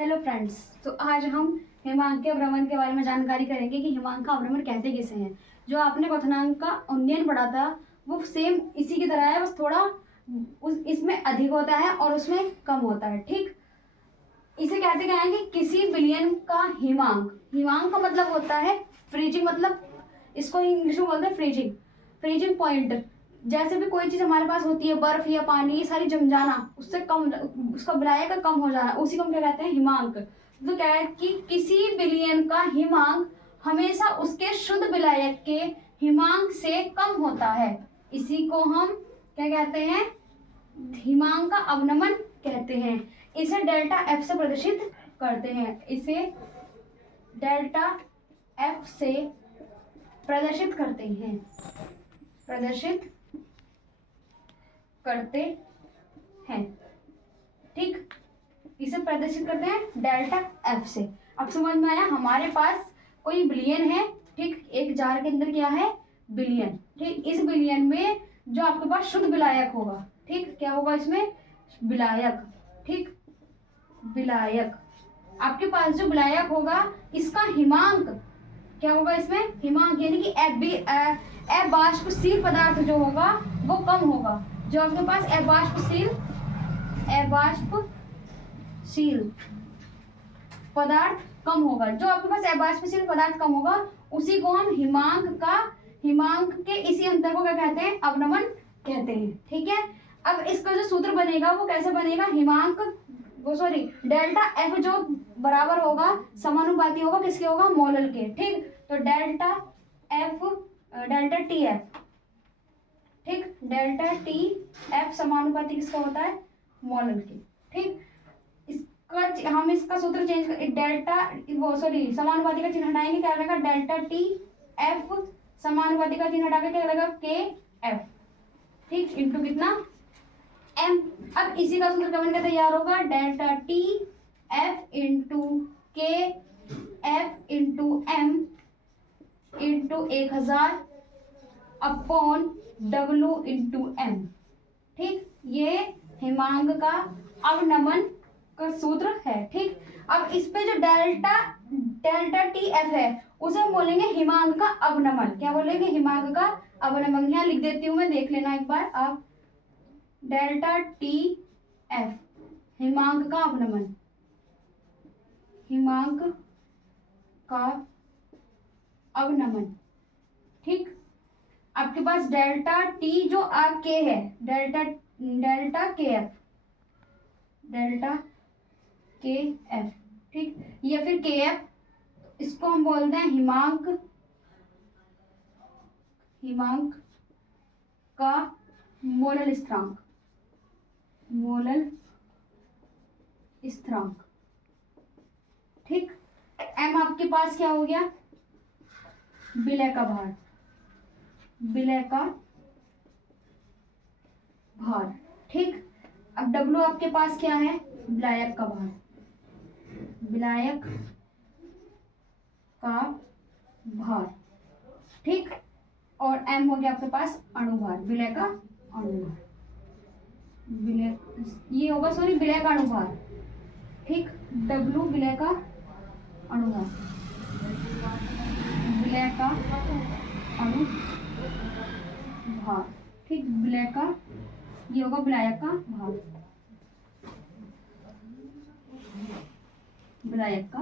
Hello friends, तो आज हम हिमांक के अवनमन के बारे में जानकारी करेंगे कि हिमांक का अवनमन कहते किसे हैं। जो आपने क्वथनांक का उन्नयन पढ़ा था वो सेम इसी की तरह है, बस थोड़ा इसमें अधिक होता है और उसमें कम होता है। ठीक, इसे कहते क्या है कि किसी बिलियन का हिमांक। हिमांक का मतलब होता है फ्रीजिंग, मतलब इसको इंग्लिश में बोलते हैं फ्रीजिंग, फ्रीजिंग पॉइंट। जैसे भी कोई चीज हमारे पास होती है, बर्फ या पानी, ये सारी जम जाना, उससे कम उसका विलायक कम हो जाना, उसी को हम क्या कहते हैं, हिमांक। तो क्या है कि किसी बिलियन का हिमांक हमेशा उसके शुद्ध विलायक के हिमांक से कम होता है। इसी को हम क्या कहते हैं, हिमांक का अवनमन कहते हैं। इसे डेल्टा एफ से प्रदर्शित करते हैं। इसे डेल्टा एफ से प्रदर्शित करते हैं, प्रदर्शित करते हैं। ठीक, इसे प्रदर्शित करते हैं डेल्टा एफ से। अब समझ में आया, हमारे पास कोई बिलियन है। ठीक, एक जार के अंदर क्या है, बिलियन। ठीक, इस बिलियन में जो आपके पास शुद्ध विलायक होगा, ठीक, क्या होगा इसमें, विलायक। ठीक, विलायक, आपके पास जो विलायक होगा इसका हिमांक क्या होगा, इसमें हिमांक यानी कि अबाष्पशील पदार्थ जो होगा वो कम होगा। जो आपके पास अबाष्पशील पदार्थ कम होगा, जो आपके पास अबाष्पशील पदार्थ कम होगा उसी को हम हिमांक के इसी अंतर को क्या कहते हैं, अवनमन कहते हैं। ठीक है, अब इसका जो सूत्र बनेगा वो कैसे बनेगा, डेल्टा एफ जो बराबर होगा, समानुपाती होगा, किसके होगा, मोलल के। ठीक, तो डेल्टा टी एफ, ठीक, डेल्टा टी एफ समानुपाती किसका होता है, मोलल के। ठीक, इसका हम इसका सूत्र चेंज कर समानुपाती का चिन्ह हटाएंगे, क्या रहेगा, डेल्टा टी एफ समानुपाती का चिन्ह हटाकर क्या रहेगा, के एफ। ठीक, इंटू कितना, एम। अब इसी का सूत्र क्या बनकर तैयार होगा, delta t f into k f into m into 1000 upon W into m. ठीक, ये हिमांक का अवनमन का सूत्र है। ठीक, अब इस पे जो डेल्टा टी एफ है उसे हम बोलेंगे हिमांक का अवनमन। क्या बोलेंगे, हिमांक का अवनमन। यहाँ लिख देती हूँ मैं, देख लेना एक बार आप, डेल्टा टी एफ हिमांक का अवनमन, हिमांक का अवनमन। ठीक, आपके पास डेल्टा टी जो के है, डेल्टा के एफ, ठीक, ये फिर के एफ, इसको हम बोलते हैं हिमांक का मोलल स्थिरांक, ठीक, एम आपके पास क्या हो गया, विलय का भार। ठीक, अब W आपके पास क्या है, विलायक का भार, ठीक, और M हो गया आपके पास अणुभार, विलय का अणुभार, ये होगा विलय का अणुभार। ठीक, W विलय का अणुभार, विलय का अणुभार। ठीक, विलय का, ये होगा विलायक का भार, विलायक का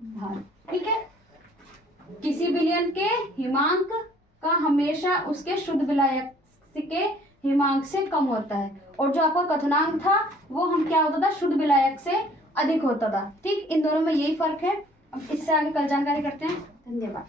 भार। ठीक है, किसी बिलियन के हिमांक का हमेशा उसके शुद्ध विलायक के हिमांक से कम होता है, और जो आपका क्वथनांक था वो हम क्या होता था, शुद्ध विलायक से अधिक होता था। ठीक, इन दोनों में यही फर्क है। अब इससे आगे कल जानकारी करते हैं। धन्यवाद।